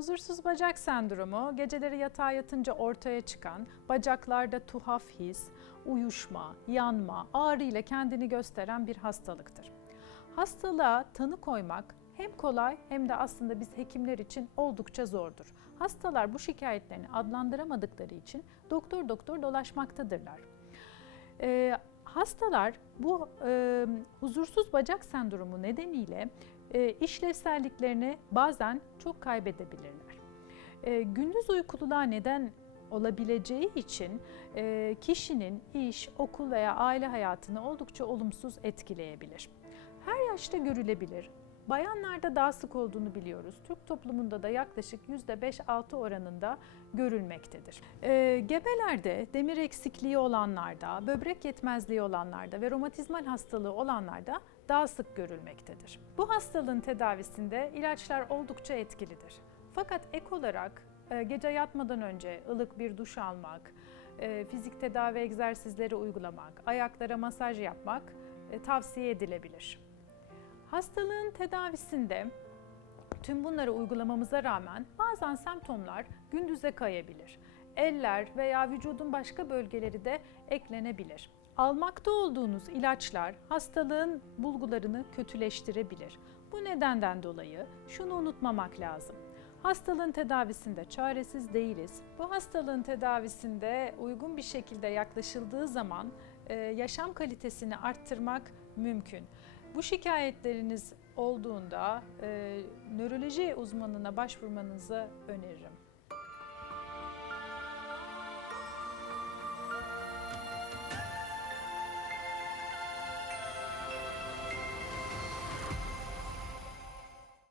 Huzursuz bacak sendromu geceleri yatağa yatınca ortaya çıkan bacaklarda tuhaf his, uyuşma, yanma, ağrı ile kendini gösteren bir hastalıktır. Hastalığa tanı koymak hem kolay hem de aslında biz hekimler için oldukça zordur. Hastalar bu şikayetlerini adlandıramadıkları için doktor doktor dolaşmaktadırlar. Ee, hastalar bu e, huzursuz bacak sendromu nedeniyle e, işlevselliklerini bazen çok kaybedebilirler. E, gündüz uykululuğa neden olabileceği için e, kişinin iş, okul veya aile hayatını oldukça olumsuz etkileyebilir. Her yaşta görülebilir. Bayanlarda daha sık olduğunu biliyoruz. Türk toplumunda da yaklaşık %5-6 oranında görülmektedir. Ee, gebelerde, demir eksikliği olanlarda, böbrek yetmezliği olanlarda ve romatizmal hastalığı olanlarda daha sık görülmektedir. Bu hastalığın tedavisinde ilaçlar oldukça etkilidir. Fakat ek olarak e, gece yatmadan önce ılık bir duş almak, e, fizik tedavi egzersizleri uygulamak, ayaklara masaj yapmak e, tavsiye edilebilir. Hastalığın tedavisinde tüm bunları uygulamamıza rağmen bazen semptomlar gündüze kayabilir. Eller veya vücudun başka bölgeleri de eklenebilir. Almakta olduğunuz ilaçlar hastalığın bulgularını kötüleştirebilir. Bu nedenden dolayı şunu unutmamak lazım. Hastalığın tedavisinde çaresiz değiliz. Bu hastalığın tedavisinde uygun bir şekilde yaklaşıldığı zaman yaşam kalitesini arttırmak mümkün. Bu şikayetleriniz olduğunda e, nöroloji uzmanına başvurmanızı öneririm.